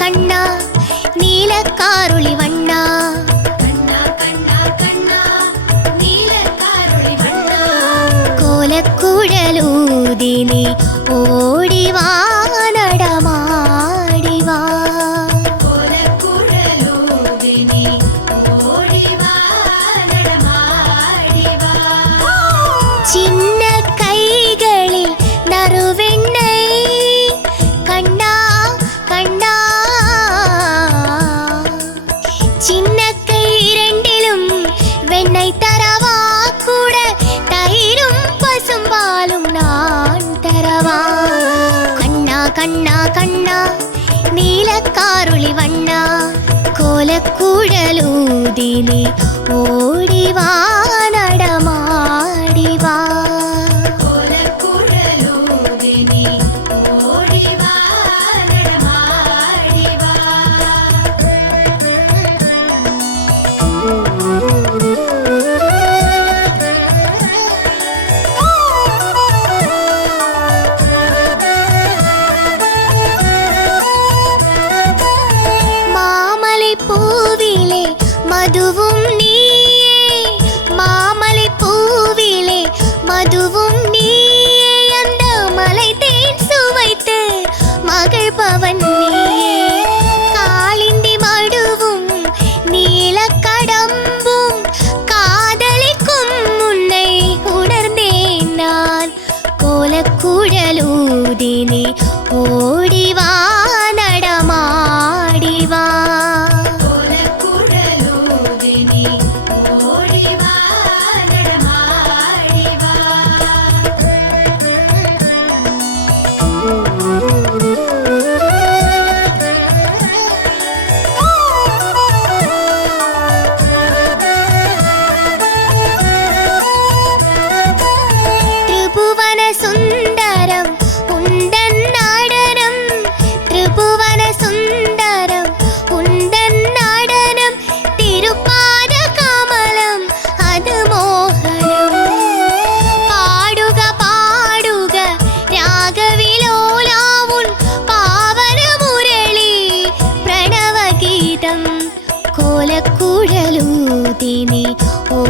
കണ്ണ നീലക്കാരുളി വണ്ണ കോലക്കുഴലൂതി നീ ഓടിവാ നടമാടിവാ ചിന്ന കൈകളിൽ നറുവെണ്ണൈ കണ്ണാ കണ്ണാ ചിന്ന കൈ രണ്ടിലും വെണ്ണൈ തരവാ കൂടെ തൈരും പസുമ്പാലും ഞാൻ തരവാ കണ്ണാ കണ്ണാ കണ്ണാ നീലക്കാരുളി വണ്ണ കോലക്കുഴലൂതി നീ ഓടിവാ നടമാടിവാ മാമലൈപ്പൂവിലെ മധുവും നീയേ മാമലൈപ്പൂവിലെ മധുവും നീയേ அந்த மலை தேன் சுவைத்து மகள் பவன் நீயே காளிந்தி மடுவும் நீலக்கடம்பும் காதலிக்கும் உன்னை உணர்ந்தேன் நான் கோலக்குழலூதி நீ ஓடிவா നടമാടിവാ ത്രിഭുവന സുന്ദരം ഉണ്ടൻ നടനം ത്രിഭുവന സുന്ദരം ഉണ്ടൻ നടനം തിരുപ്പാദ കമലം അത് മോഹനം പാടുക പാടുക രാഗവിലോലാവുൻ പാവന മുരളി പ്രണവഗീതം കോലക്കുഴലൂതി നീ ഓ